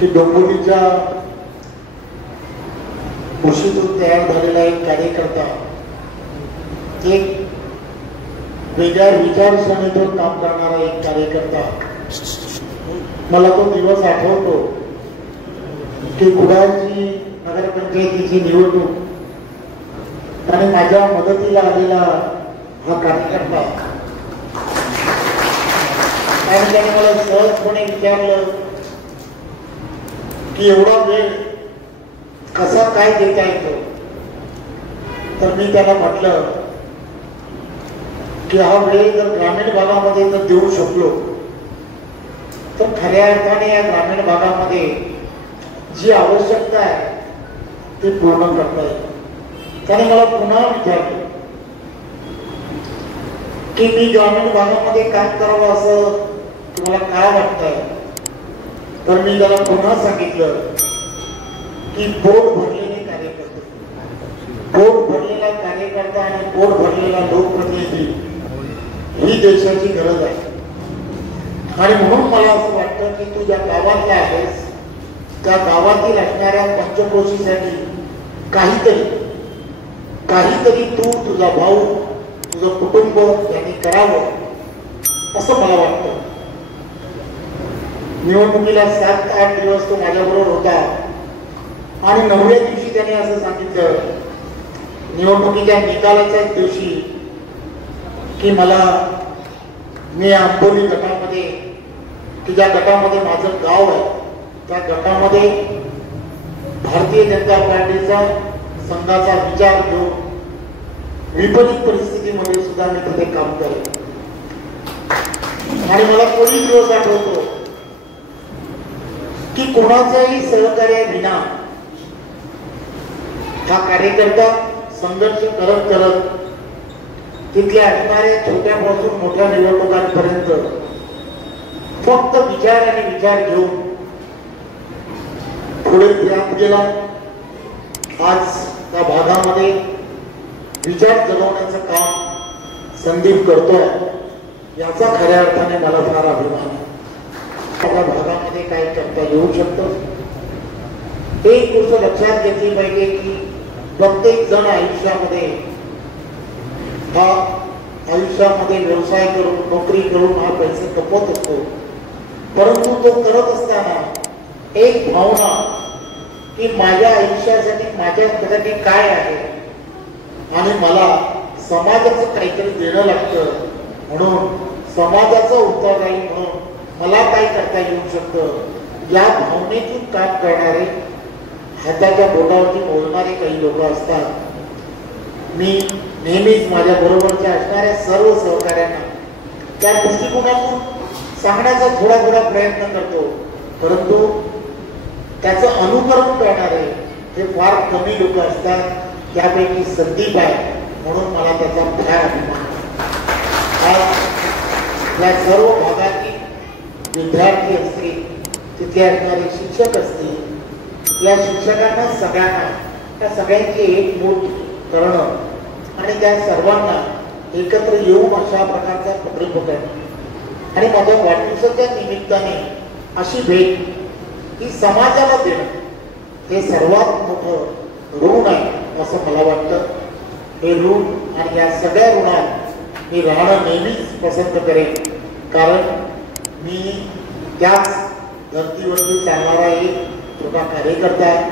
की डोंबिवलीच्या मुशीतून तयार झालेला एक कार्यकर्ता, एक वेगळ्या विचारसरणीतून काम करणारा एक कार्यकर्ता, मला तो दिवस आठवतो की कुडाळची नगरपंचायतीची निवडणूक आणि माझ्या मदतीला आलेला हा कार्यकर्ता, आणि त्याने मला सहजपणे विचारलं की एवढा वेळ कसा काय देता येतो. तर मी त्याला म्हटलं की हा वेळ जर ग्रामीण भागामध्ये जर देऊ शकलो तर खऱ्या अर्थाने या ग्रामीण भागामध्ये जी आवश्यकता आहे ती पूर्ण करता येईल. त्याने मला पुन्हा विचारलं की मी ग्रामीण भागामध्ये काम करावं असं तुम्हाला काय वाटतंय. तर मी त्याला पुन्हा सांगितलं की पोट भरलेले कार्यकर्ते, पोट भरलेला कार्यकर्ता आणि पोट भरलेला लोकप्रतिनिधी ही देशाची गरज आहे. आणि म्हणून मला असं वाटतं की तू ज्या गावातला आहेस त्या गावातील असणाऱ्या पंचक्रोशीसाठी काहीतरी तू, तुझा भाऊ, तुझं कुटुंब यांनी करावं असं मला वाटतं. निवडणुकीला 7-8 दिवस तो माझ्याबरोबर होता आणि 9व्या दिवशी त्याने असं सांगितलं, निवडणुकीच्या निकालाच्या दिवशी, की मी आंबोली गटामध्ये, की ज्या गटामध्ये माझं गाव आहे त्या गटामध्ये भारतीय जनता पार्टीचा संघाचा विचार घेऊन विपरीत परिस्थितीमध्ये सुद्धा मी तिथे काम करेन. आणि मला कोणी दिवस आठवतो की कोणाच्याही सहकार्याविना हा कार्यकर्ता संघर्ष करत करत तिथल्या असणाऱ्या छोट्यापासून मोठ्या निवडणुकांपर्यंत फक्त विचार आणि विचार घेऊन पुढे जात गेला. आज त्या भागामध्ये विचार जगवण्याचं काम संदीप करतोय, याचा खऱ्या अर्थाने मला फार अभिमान आहे. त्या भागामध्ये काय करता येऊ शकतं. एक गोष्ट लक्षात घेतली पाहिजे की प्रत्येक जण आयुष्यामध्ये व्यवसाय करून, नोकरी करून हा पैसे कमवत असतो. परंतु तो करत असताना एक भावना की माझ्या आयुष्यासाठी, माझ्यासाठी काय आहे आणि मला समाजाचं काहीतरी देणं लागतं, म्हणून समाजाचं उत्तरदायी म्हणून मला काय करता येऊ शकतं, या भावनेतून काम करणारे, हाताच्या बोटावरती बोलणारे काही लोक असतात. मी नेहमीच माझ्या बरोबरच्या असणाऱ्या सर्व सहकार्यांना त्या दृष्टिकोनातून सांगण्याचा थोडा प्रयत्न करतो, परंतु त्याचं अनुकरण करणारे हे फार कमी लोक असतात. त्यापैकी संदीप आहे, म्हणून मला त्याचा फार अभिमान आहे. आज या सर्व भागातील विद्यार्थी असतील, तिथे असणारे शिक्षक असतील, या शिक्षकांना सगळ्यांना, त्या सगळ्यांची एक मूठ करणं आणि त्या सर्वांना एकत्र येऊन अशा प्रकारचा प्रकल्प करणं आणि माझ्या वाढदिवसाच्या निमित्ताने अशी भेट ही समाजाला देणं हे सर्वात मोठं ऋण आहे असं मला वाटतं. हे ऋण आणि या सगळ्या ऋणात मी राहणं नेहमीच पसंत करेन, कारण मी त्याच धर्तीवरती चालणारा एक छोटा कार्यकर्ता आहे.